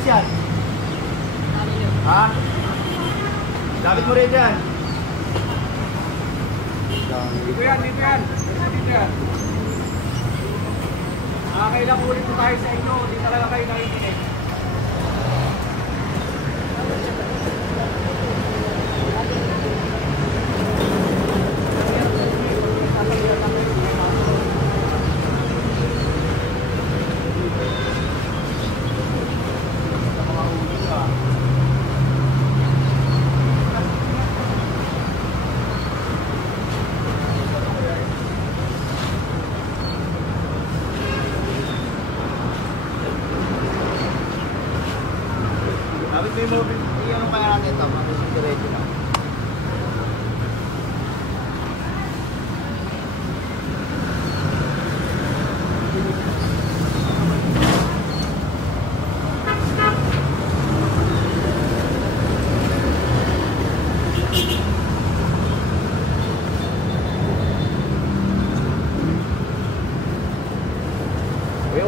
pulis yan? Ha? Lapit mo rin dyan. Dito yan, dito yan. Dito yan. Kailangan ulit po tayo sa inyo. Hindi talaga kayo nakikinig. Lapit mo yung mobile. Iyan mo kaya natin ito. Diretso na.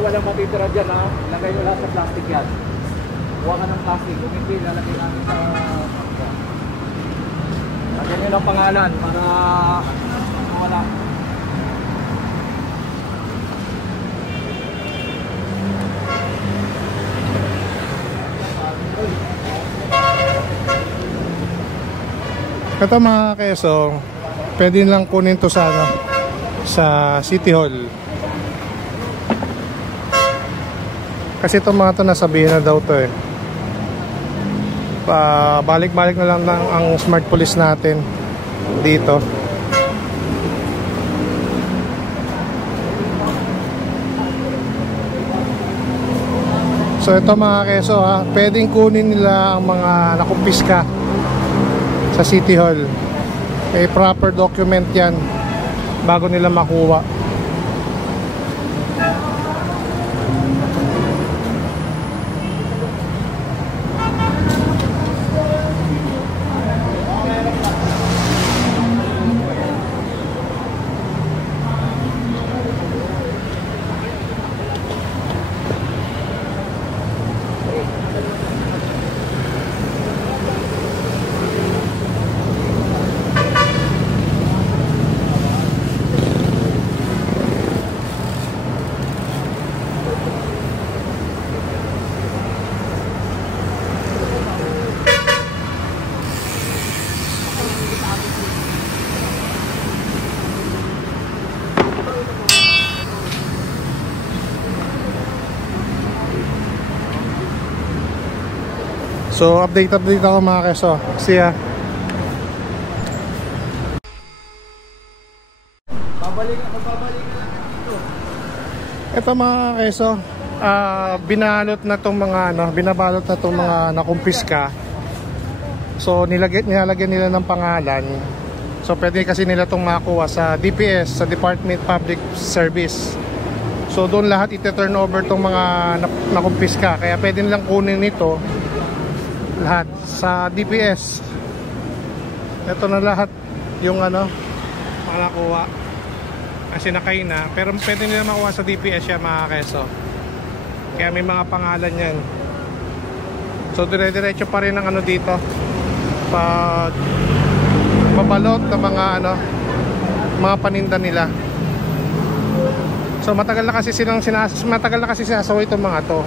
Walang matitira dyan ha. Lagay nyo lahat sa plastic yan. Huwag ka ng plastic. Kung hindi, lalagay namin sa... Lagyan nyo ng pangalan para wala. Ito mga keso, pwede lang kunin to sa, sa City Hall. Kasi itong mga to nasabihin na daw to eh. Balik-balik na lang ang smart police natin dito. So ito mga keso ha, pwedeng kunin nila ang mga nakumpiska sa City Hall. May proper document yan bago nila makuha. So update ako mga keso. See ya. Babalik na lang dito. Ito mga keso, binalot na tong mga binabalot na tong mga nakumpiska. So nilalagyan nila ng pangalan. So pwede kasi nila tong makuha sa DPS, sa Department Public Service. So doon lahat ite-turn over tong mga nakumpiska. Kaya pwede nilang kunin nito lahat sa DPS. Ito na lahat yung makakuha kasi nakay na, pero pwede nila makuha sa DPS yan mga keso. Kaya may mga pangalan yan. So dire-diretso pa rin ang dito pag babalot ng mga paninda nila. So matagal na kasi sinasaway itong mga to.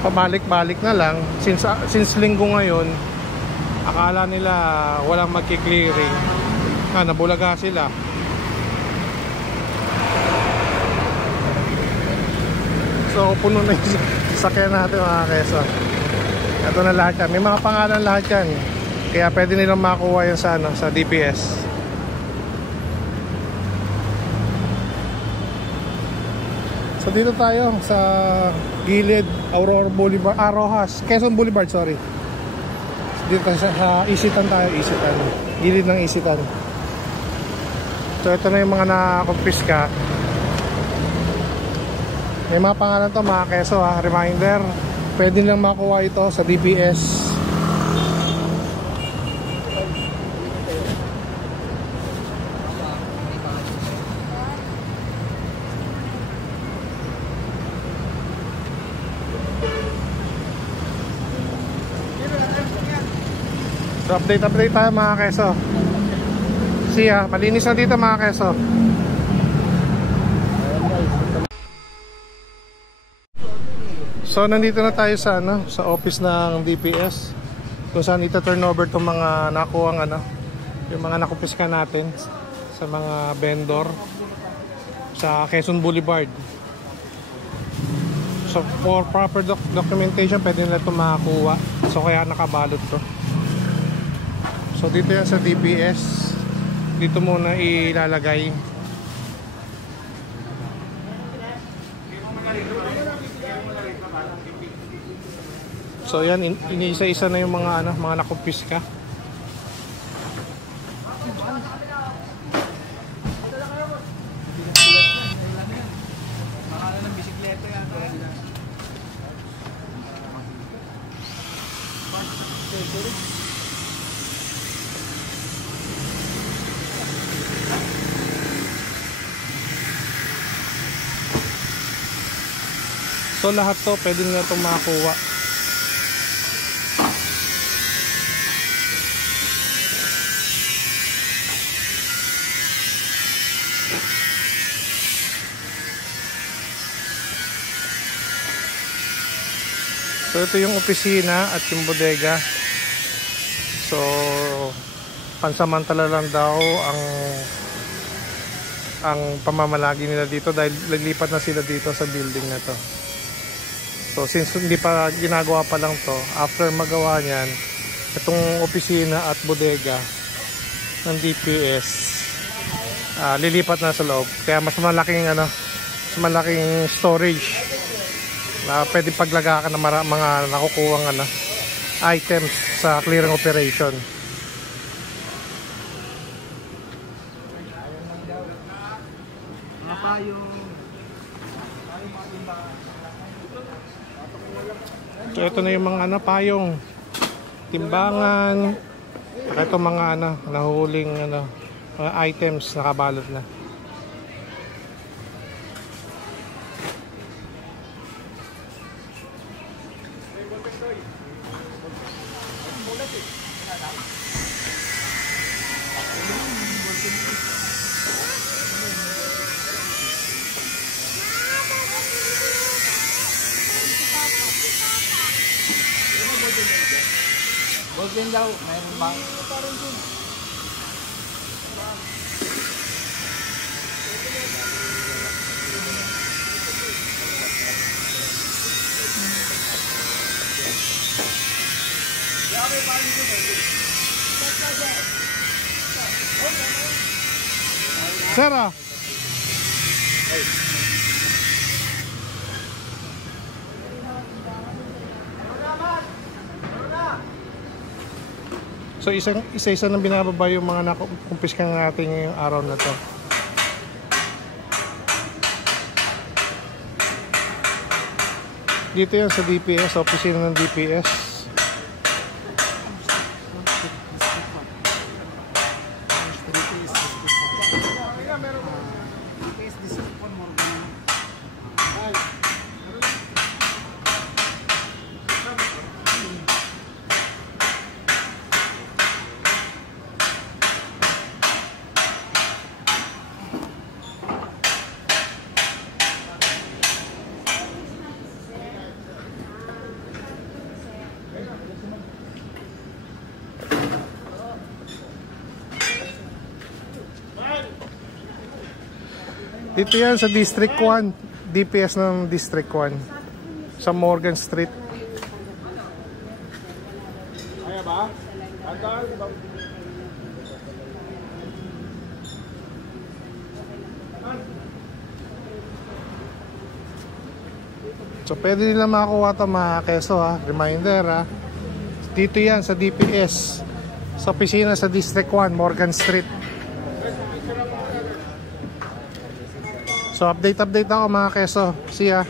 Pabalik-balik na lang since linggo ngayon. Akala nila walang magki-clearing. Nabulaga sila. So puno na yung sakyan natin mga keso. Ito na lahat yan. May mga pangalan lahat yan. Kaya pwede nilang makuha yan sa DPS. So dito tayo sa gilid Aurora Boulevard, Rojas, Quezon Boulevard, sorry. Dito sa Isitan tayo, Isitan. Gilid ng Isitan. So ito na yung mga nakumpiska. May mga pangalan to mga keso ha, reminder. Pwede lang makuha ito sa DPS. So update tayo mga keso. See ya, malinis na dito mga keso. So nandito na tayo sa sa office ng DPS kung saan ita-turn over tong mga nakuhang yung mga nakupiska natin sa mga vendor sa Quezon Boulevard. So for proper documentation pwede nila ito makakuha. So kaya nakabalot to. So dito yan sa DPS. Dito muna ilalagay. So yan, iniisa-isa na yung mga mga nakumpiska. So lahat to pwede nyo itong makakuha. So ito yung opisina at yung bodega. So pansamantala lang daw ang pamamalagi nila dito dahil naglipat na sila dito sa building na to. So since hindi pa ginagawa pa lang to, after magawa niyan, itong opisina at bodega ng DPS lilipat na sa loob. Kaya mas malaking storage na pwede paglagakan ng mga nakukuhang items sa clearing operation. So ito na yung mga payong, timbangan, ito mga nahuhuling mga items nakabalot na. Golden daw, mayroon bang? Sarah. So isa-isa nang binababa yung mga nakumpiska natin ngayong araw na to. Dito yan sa DPS, opisina ng DPS. Dito yan sa District 1, DPS ng District 1 sa Morgan Street. Kaya ba? So pwede nila makakuha ito mga keso reminder Dito yan sa DPS sa opisina sa District 1, Morgan Street. So update ako mga keso. See ya.